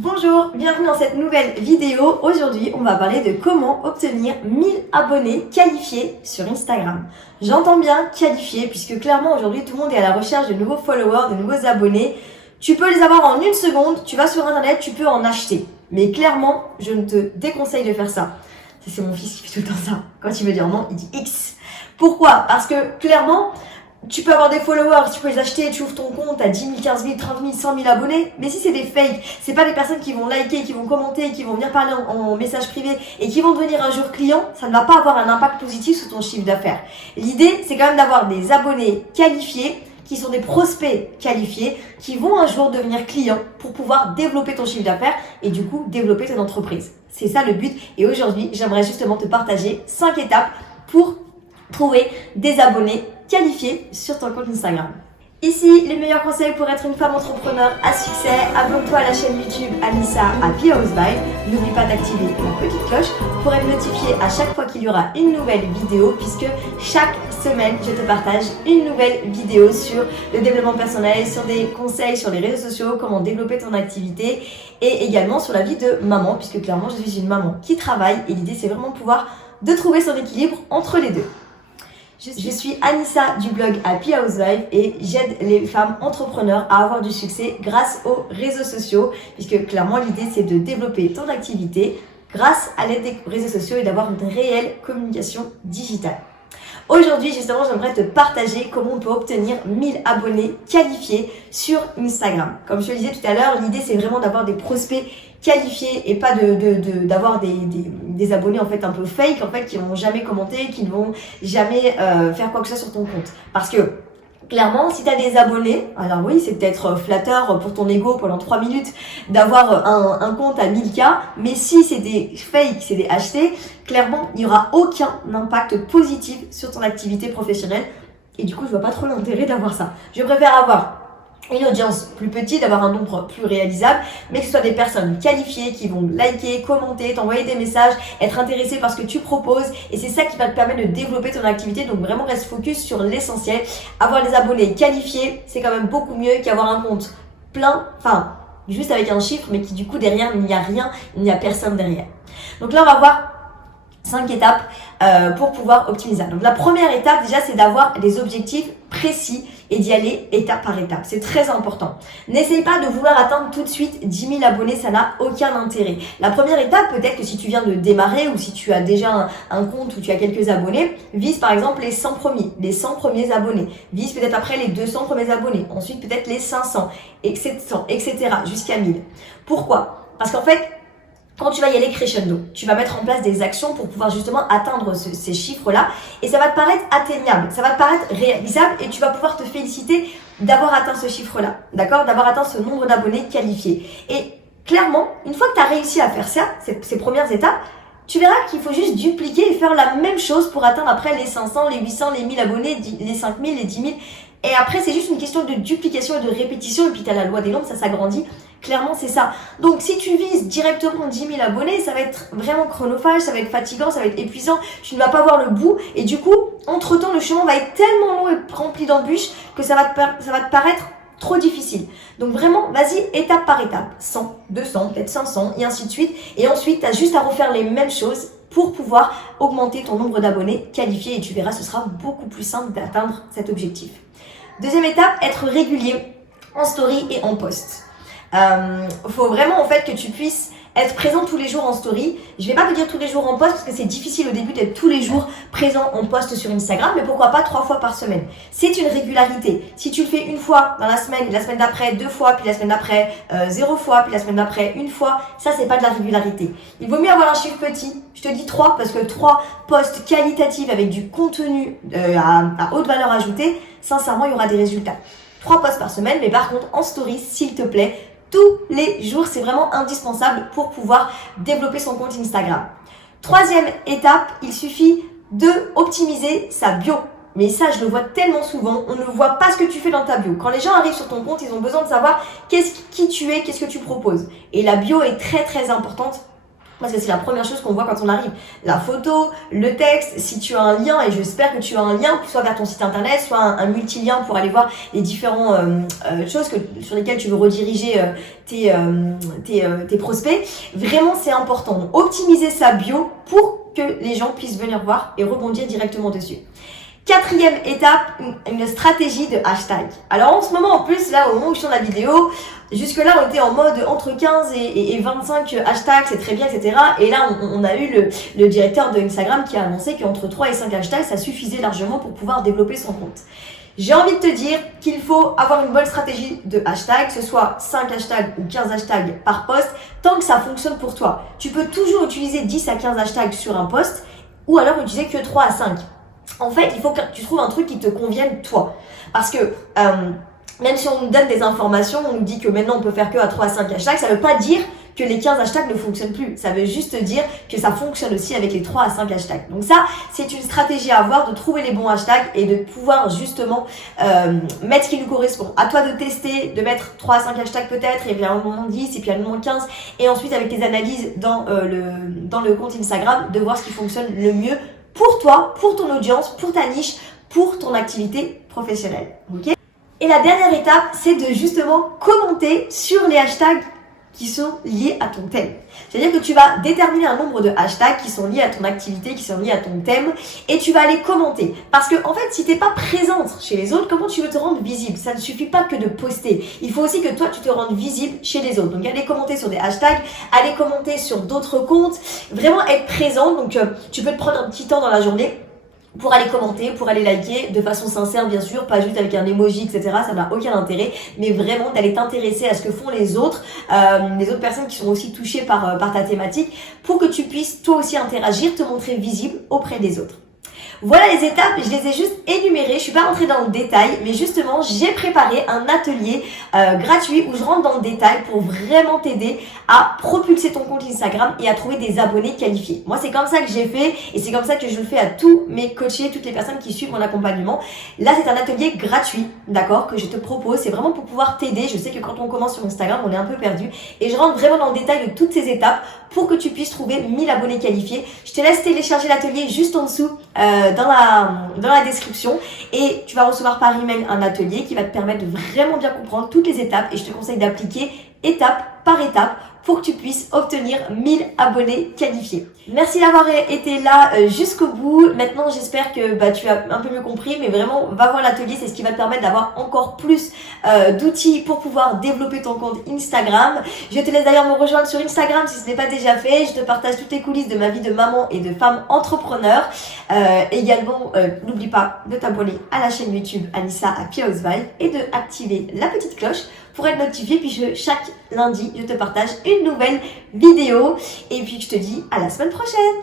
Bonjour, bienvenue dans cette nouvelle vidéo. Aujourd'hui, on va parler de comment obtenir 1000 abonnés qualifiés sur Instagram. J'entends bien qualifiés puisque clairement aujourd'hui tout le monde est à la recherche de nouveaux followers, de nouveaux abonnés. Tu peux les avoir en une seconde, tu vas sur internet, tu peux en acheter. Mais clairement, je ne te déconseille de faire ça. C'est mon fils qui fait tout le temps ça. Quand il veut dire non, il dit X. Pourquoi? Parce que clairement, tu peux avoir des followers, tu peux les acheter, tu ouvres ton compte à 10 000, 15 000, 30 000, 100 000 abonnés. Mais si c'est des fakes, c'est pas des personnes qui vont liker, qui vont commenter, qui vont venir parler en message privé et qui vont devenir un jour clients, ça ne va pas avoir un impact positif sur ton chiffre d'affaires. L'idée, c'est quand même d'avoir des abonnés qualifiés, qui sont des prospects qualifiés, qui vont un jour devenir clients pour pouvoir développer ton chiffre d'affaires et du coup développer ton entreprise. C'est ça le but. Et aujourd'hui, j'aimerais justement te partager 5 étapes pour trouver des abonnés qualifiés sur ton compte Instagram. Ici, les meilleurs conseils pour être une femme entrepreneur à succès. Abonne-toi à la chaîne YouTube Anissa Happy Housewife. N'oublie pas d'activer la petite cloche pour être notifié à chaque fois qu'il y aura une nouvelle vidéo, puisque chaque semaine, je te partage une nouvelle vidéo sur le développement personnel, sur des conseils sur les réseaux sociaux, comment développer ton activité et également sur la vie de maman, puisque clairement, je suis une maman qui travaille et l'idée, c'est vraiment de trouver son équilibre entre les deux. Je suis Anissa du blog Happy Housewife et j'aide les femmes entrepreneurs à avoir du succès grâce aux réseaux sociaux, puisque clairement l'idée c'est de développer ton activité grâce à l'aide des réseaux sociaux et d'avoir une réelle communication digitale. Aujourd'hui, justement, j'aimerais te partager comment on peut obtenir 1000 abonnés qualifiés sur Instagram. Comme je te le disais tout à l'heure, l'idée c'est vraiment d'avoir des prospects qualifiés et pas d'avoir des abonnés en fait un peu fake, en fait, qui vont jamais commenter, qui ne vont jamais faire quoi que ce soit sur ton compte. Parce que clairement, si tu as des abonnés, alors oui, c'est peut-être flatteur pour ton ego pendant 3 minutes d'avoir un compte à 1000K, mais si c'est des fakes, c'est des achetés, clairement, il n'y aura aucun impact positif sur ton activité professionnelle. Et du coup, je vois pas trop l'intérêt d'avoir ça. Je préfère avoir une audience plus petite, d'avoir un nombre plus réalisable, mais que ce soit des personnes qualifiées qui vont liker, commenter, t'envoyer des messages, être intéressées par ce que tu proposes, et c'est ça qui va te permettre de développer ton activité. Donc vraiment reste focus sur l'essentiel. Avoir des abonnés qualifiés, c'est quand même beaucoup mieux qu'avoir un compte plein, enfin juste avec un chiffre, mais qui du coup derrière il n'y a rien, il n'y a personne derrière. Donc là on va voir 5 étapes pour pouvoir optimiser. Donc la première étape déjà, c'est d'avoir des objectifs précis et d'y aller étape par étape. C'est très important. N'essaye pas de vouloir atteindre tout de suite 10 000 abonnés, ça n'a aucun intérêt. La première étape, peut-être que si tu viens de démarrer ou si tu as déjà un compte où tu as quelques abonnés, vise par exemple les 100 premiers abonnés. Vise peut-être après les 200 premiers abonnés. Ensuite peut-être les 500, etc. jusqu'à 1000. Pourquoi? Parce qu'en fait, quand tu vas y aller crescendo, tu vas mettre en place des actions pour pouvoir justement atteindre ces chiffres-là et ça va te paraître atteignable, ça va te paraître réalisable et tu vas pouvoir te féliciter d'avoir atteint ce chiffre-là, d'accord? D'avoir atteint ce nombre d'abonnés qualifiés. Et clairement, une fois que tu as réussi à faire ça, ces premières étapes, tu verras qu'il faut juste dupliquer et faire la même chose pour atteindre après les 500, les 800, les 1000 abonnés, les 5000, les 10 000. Et après, c'est juste une question de duplication et de répétition. Et puis, tu as la loi des nombres, ça s'agrandit. Clairement, c'est ça. Donc, si tu vises directement 10 000 abonnés, ça va être vraiment chronophage, ça va être fatigant, ça va être épuisant. Tu ne vas pas voir le bout. Et du coup, entre-temps, le chemin va être tellement long et rempli d'embûches que ça va te paraître trop difficile. Donc vraiment, vas-y étape par étape. 100, 200, peut-être 500 et ainsi de suite. Et ensuite, tu as juste à refaire les mêmes choses pour pouvoir augmenter ton nombre d'abonnés qualifiés. Et tu verras, ce sera beaucoup plus simple d'atteindre cet objectif. Deuxième étape, être régulier en story et en post. Faut vraiment en fait que tu puisses être présent tous les jours en story. Je vais pas te dire tous les jours en post parce que c'est difficile au début d'être tous les jours présent en post sur Instagram, mais pourquoi pas 3 fois par semaine. C'est une régularité. Si tu le fais une fois dans la semaine d'après 2 fois, puis la semaine d'après 0 fois, puis la semaine d'après 1 fois, ça c'est pas de la régularité. Il vaut mieux avoir un chiffre petit. Je te dis 3 parce que 3 posts qualitatifs avec du contenu à haute valeur ajoutée, sincèrement il y aura des résultats. 3 posts par semaine, mais par contre en story, s'il te plaît, tous les jours, c'est vraiment indispensable pour pouvoir développer son compte Instagram. Troisième étape, il suffit de optimiser sa bio. Mais ça, je le vois tellement souvent, on ne voit pas ce que tu fais dans ta bio. Quand les gens arrivent sur ton compte, ils ont besoin de savoir qui tu es, qu'est-ce que tu proposes. Et la bio est très très importante Parce que c'est la première chose qu'on voit quand on arrive. La photo, le texte, si tu as un lien, et j'espère que tu as un lien, soit vers ton site internet, soit un multilien pour aller voir les différentes choses sur lesquelles tu veux rediriger tes prospects. Vraiment, c'est important. Donc, optimiser sa bio pour que les gens puissent venir voir et rebondir directement dessus. Quatrième étape, une stratégie de hashtag. Alors en ce moment, en plus, là, au moment où je tourne la vidéo, jusque-là, on était en mode entre 15 et 25 hashtags, c'est très bien, etc. Et là, on a eu le directeur de Instagram qui a annoncé qu'entre 3 et 5 hashtags, ça suffisait largement pour pouvoir développer son compte. J'ai envie de te dire qu'il faut avoir une bonne stratégie de hashtag, que ce soit 5 hashtags ou 15 hashtags par post, tant que ça fonctionne pour toi. Tu peux toujours utiliser 10 à 15 hashtags sur un post, ou alors utiliser que 3 à 5. En fait, il faut que tu trouves un truc qui te convienne toi. Parce que même si on nous donne des informations, on nous dit que maintenant on peut faire que à 3 à 5 hashtags, ça ne veut pas dire que les 15 hashtags ne fonctionnent plus. Ça veut juste dire que ça fonctionne aussi avec les 3 à 5 hashtags. Donc ça, c'est une stratégie à avoir, de trouver les bons hashtags et de pouvoir justement mettre ce qui nous correspond. À toi de tester, de mettre 3 à 5 hashtags peut-être, et puis à un moment 10, et puis à un moment 15, et ensuite avec les analyses dans le compte Instagram, de voir ce qui fonctionne le mieux pour toi, pour ton audience, pour ta niche, pour ton activité professionnelle. Okay ? Et la dernière étape, c'est de justement commenter sur les hashtags qui sont liés à ton thème. C'est-à-dire que tu vas déterminer un nombre de hashtags qui sont liés à ton activité, qui sont liés à ton thème, et tu vas aller commenter. Parce que en fait, si tu n'es pas présente chez les autres, comment tu veux te rendre visible? Ça ne suffit pas que de poster. Il faut aussi que toi, tu te rendes visible chez les autres. Donc, aller commenter sur des hashtags, aller commenter sur d'autres comptes, vraiment être présent. Donc, tu peux te prendre un petit temps dans la journée pour aller commenter, pour aller liker, de façon sincère bien sûr, pas juste avec un emoji, etc. Ça n'a aucun intérêt, mais vraiment d'aller t'intéresser à ce que font les autres personnes qui sont aussi touchées par ta thématique, pour que tu puisses toi aussi interagir, te montrer visible auprès des autres. Voilà les étapes, je les ai juste énumérées, je suis pas rentrée dans le détail, mais justement j'ai préparé un atelier gratuit où je rentre dans le détail pour vraiment t'aider à propulser ton compte Instagram et à trouver des abonnés qualifiés. Moi c'est comme ça que j'ai fait et c'est comme ça que je le fais à tous mes coachés, toutes les personnes qui suivent mon accompagnement. Là c'est un atelier gratuit, d'accord, que je te propose, c'est vraiment pour pouvoir t'aider. Je sais que quand on commence sur Instagram on est un peu perdu et je rentre vraiment dans le détail de toutes ces étapes pour que tu puisses trouver 1000 abonnés qualifiés. Je te laisse télécharger l'atelier juste en dessous dans la description et tu vas recevoir par email un atelier qui va te permettre de vraiment bien comprendre toutes les étapes et je te conseille d'appliquer étape par étape pour que tu puisses obtenir 1000 abonnés qualifiés. Merci d'avoir été là jusqu'au bout. Maintenant, j'espère que tu as un peu mieux compris, mais vraiment, va voir l'atelier, c'est ce qui va te permettre d'avoir encore plus d'outils pour pouvoir développer ton compte Instagram. Je te laisse d'ailleurs me rejoindre sur Instagram si ce n'est pas déjà fait. Je te partage toutes les coulisses de ma vie de maman et de femme entrepreneur. Également, n'oublie pas de t'abonner à la chaîne YouTube Anissa Happy House Vibe et de activer la petite cloche pour être notifié, puis chaque lundi, je te partage une nouvelle vidéo. Et puis, je te dis à la semaine prochaine.